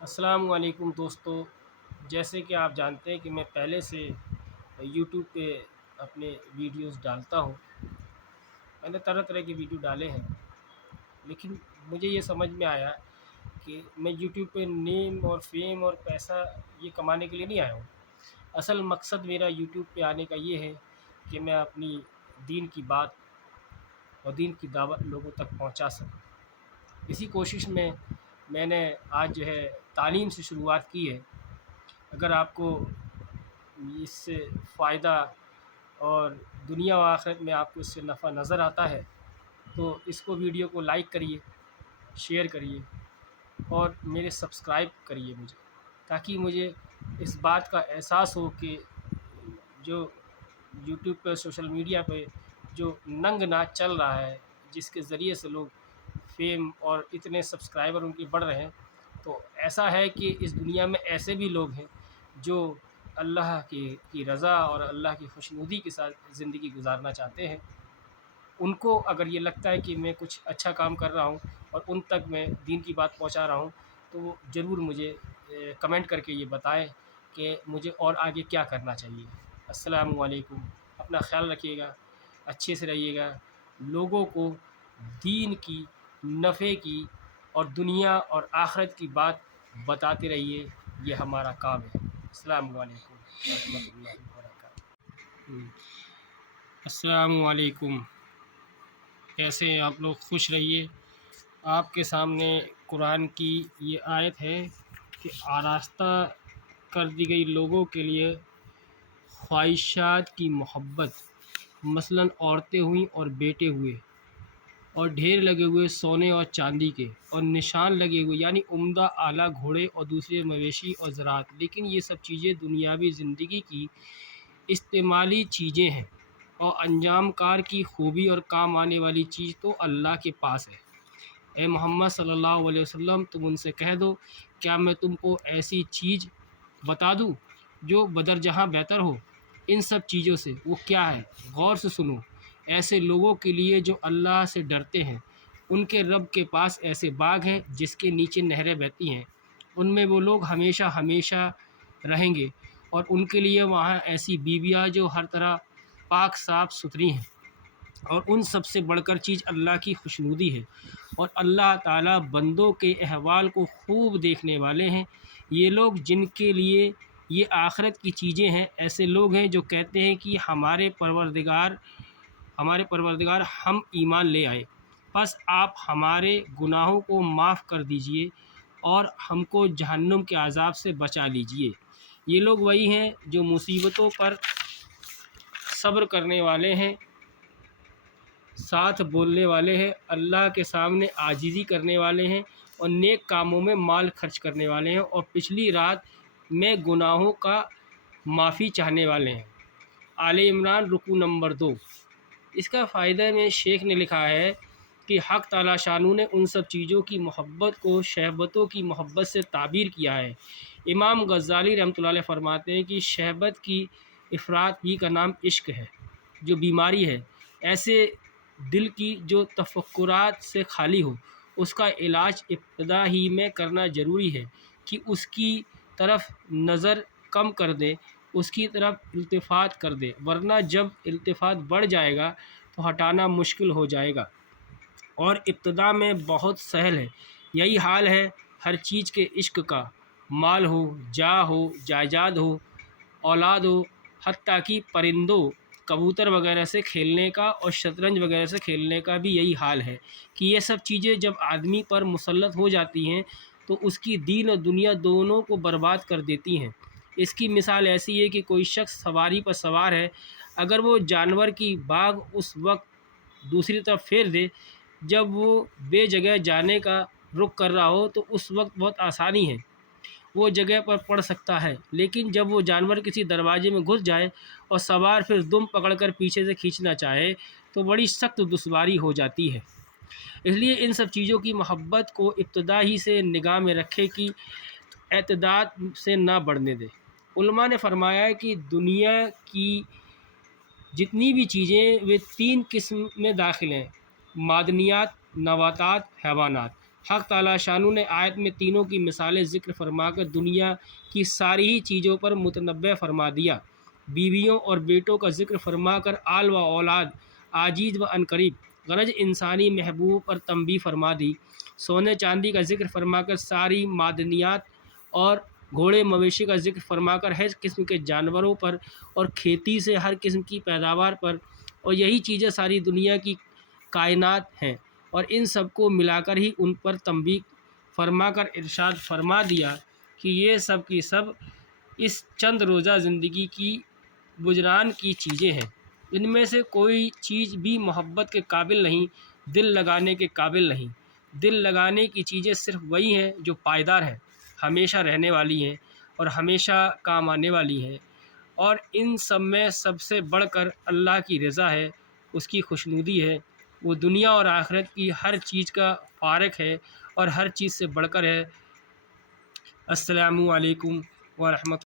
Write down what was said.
السلام علیکم دوستو، جیسے کہ آپ جانتے ہیں کہ میں پہلے سے یوٹیوب پہ اپنے ویڈیوز ڈالتا ہوں۔ میں نے طرح طرح کے ویڈیو ڈالے ہیں، لیکن مجھے یہ سمجھ میں آیا کہ میں یوٹیوب پہ نیم اور فیم اور پیسہ یہ کمانے کے لیے نہیں آیا ہوں۔ اصل مقصد میرا یوٹیوب پہ آنے کا یہ ہے کہ میں اپنی دین کی بات اور دین کی دعوت لوگوں تک پہنچا سکوں۔ اسی کوشش میں نے آج جو ہے تعلیم سے شروعات کی ہے۔ اگر آپ کو اس سے فائدہ اور دنیا و آخرت میں آپ کو اس سے نفع نظر آتا ہے تو اس کو ویڈیو کو لائک کریے، شیئر کریے اور میرے سبسکرائب کریے مجھے، تاکہ مجھے اس بات کا احساس ہو کہ جو یوٹیوب پہ سوشل میڈیا پہ جو ننگ ناچ چل رہا ہے، جس کے ذریعے سے لوگ فیم اور اتنے سبسکرائبر ان کے بڑھ رہے ہیں، تو ایسا ہے کہ اس دنیا میں ایسے بھی لوگ ہیں جو اللہ کی رضا اور اللہ کی خوشنودی کے ساتھ زندگی گزارنا چاہتے ہیں۔ ان کو اگر یہ لگتا ہے کہ میں کچھ اچھا کام کر رہا ہوں اور ان تک میں دین کی بات پہنچا رہا ہوں، تو وہ ضرور مجھے کمنٹ کر کے یہ بتائیں کہ مجھے اور آگے کیا کرنا چاہیے۔ السلام علیکم، اپنا خیال رکھیے گا، اچھے سے رہیے گا، لوگوں کو دین کی، نفع کی اور دنیا اور آخرت کی بات بتاتے رہیے، یہ ہمارا کام ہے۔ السلام علیکم ورحمۃ اللہ وبرکاتہ۔ السلام علیکم، کیسے ہیں آپ لوگ؟ خوش رہیے۔ آپ کے سامنے قرآن کی یہ آیت ہے کہ آراستہ کر دی گئی لوگوں کے لیے خواہشات کی محبت، مثلاً عورتیں ہوئیں اور بیٹے ہوئے اور ڈھیر لگے ہوئے سونے اور چاندی کے اور نشان لگے ہوئے، یعنی عمدہ اعلیٰ گھوڑے اور دوسرے مویشی اور زراعت۔ لیکن یہ سب چیزیں دنیاوی زندگی کی استعمالی چیزیں ہیں، اور انجام کار کی خوبی اور کام آنے والی چیز تو اللہ کے پاس ہے۔ اے محمد صلی اللہ علیہ وسلم، تم ان سے کہہ دو، کیا میں تم کو ایسی چیز بتا دوں جو بدر جہاں بہتر ہو ان سب چیزوں سے؟ وہ کیا ہے؟ غور سے سنو۔ ایسے لوگوں کے لیے جو اللہ سے ڈرتے ہیں، ان کے رب کے پاس ایسے باغ ہیں جس کے نیچے نہریں بہتی ہیں، ان میں وہ لوگ ہمیشہ ہمیشہ رہیں گے، اور ان کے لیے وہاں ایسی بیویاں جو ہر طرح پاک صاف ستھری ہیں، اور ان سب سے بڑھ کر چیز اللہ کی خوشنودی ہے، اور اللہ تعالیٰ بندوں کے احوال کو خوب دیکھنے والے ہیں۔ یہ لوگ جن کے لیے یہ آخرت کی چیزیں ہیں، ایسے لوگ ہیں جو کہتے ہیں کہ ہمارے پروردگار ہم ایمان لے آئے، پس آپ ہمارے گناہوں کو معاف کر دیجئے اور ہم کو جہنم کے عذاب سے بچا لیجئے۔ یہ لوگ وہی ہیں جو مصیبتوں پر صبر کرنے والے ہیں، ساتھ بولنے والے ہیں، اللہ کے سامنے عاجزی کرنے والے ہیں، اور نیک کاموں میں مال خرچ کرنے والے ہیں، اور پچھلی رات میں گناہوں کا معافی چاہنے والے ہیں۔ آل عمران رکوع نمبر 2۔ اس کا فائدہ میں شیخ نے لکھا ہے کہ حق تعالیٰ شانہ نے ان سب چیزوں کی محبت کو شہوتوں کی محبت سے تعبیر کیا ہے۔ امام غزالی رحمۃ اللہ علیہ فرماتے ہیں کہ شہوت کی افراط ہی کا نام عشق ہے، جو بیماری ہے ایسے دل کی جو تفکرات سے خالی ہو۔ اس کا علاج ابتدا ہی میں کرنا ضروری ہے کہ اس کی طرف نظر کم کر دے، اس کی طرف التفات کر دے، ورنہ جب التفات بڑھ جائے گا تو ہٹانا مشکل ہو جائے گا، اور ابتدا میں بہت سہل ہے۔ یہی حال ہے ہر چیز کے عشق کا، مال ہو، جاہ ہو، جائیداد ہو، اولاد ہو، حتیٰ کہ پرندوں، کبوتر وغیرہ سے کھیلنے کا اور شطرنج وغیرہ سے کھیلنے کا بھی یہی حال ہے کہ یہ سب چیزیں جب آدمی پر مسلط ہو جاتی ہیں تو اس کی دین اور دنیا دونوں کو برباد کر دیتی ہیں۔ اس کی مثال ایسی ہے کہ کوئی شخص سواری پر سوار ہے، اگر وہ جانور کی باگھ اس وقت دوسری طرف پھیر دے جب وہ بے جگہ جانے کا رخ کر رہا ہو، تو اس وقت بہت آسانی ہے، وہ جگہ پر پڑ سکتا ہے، لیکن جب وہ جانور کسی دروازے میں گھس جائے اور سوار پھر دم پکڑ کر پیچھے سے کھینچنا چاہے تو بڑی سخت دشواری ہو جاتی ہے۔ اس لیے ان سب چیزوں کی محبت کو ابتدا ہی سے نگاہ میں رکھے کہ اعتداد سے نہ بڑھنے دے۔ علماء نے فرمایا ہے کہ دنیا کی جتنی بھی چیزیں وہ 3 قسم میں داخل ہیں: معدنیات، نباتات، حیوانات۔ حق تعالیٰ شانو نے آیت میں تینوں کی مثالیں ذکر فرما کر دنیا کی ساری ہی چیزوں پر متنبع فرما دیا۔ بیویوں اور بیٹوں کا ذکر فرما کر آل و اولاد، عاجیز و عنقریب غرض انسانی محبوب پر تنبیہ فرما دی۔ سونے چاندی کا ذکر فرما کر ساری معدنیات اور گھوڑے مویشی کا ذکر فرما کر ہر قسم کے جانوروں پر اور کھیتی سے ہر قسم کی پیداوار پر، اور یہی چیزیں ساری دنیا کی کائنات ہیں، اور ان سب کو ملا کر ہی ان پر تنبیہ فرما کر ارشاد فرما دیا کہ یہ سب کی سب اس چند روزہ زندگی کی گزران کی چیزیں ہیں، ان میں سے کوئی چیز بھی محبت کے قابل نہیں، دل لگانے کے قابل نہیں۔ دل لگانے کی چیزیں صرف وہی ہیں جو پائیدار ہیں، ہمیشہ رہنے والی ہیں اور ہمیشہ کام آنے والی ہیں، اور ان سب میں سب سے بڑھ کر اللہ کی رضا ہے، اس کی خوشنودی ہے۔ وہ دنیا اور آخرت کی ہر چیز کا فارق ہے اور ہر چیز سے بڑھ کر ہے۔ السلام علیکم ورحمۃ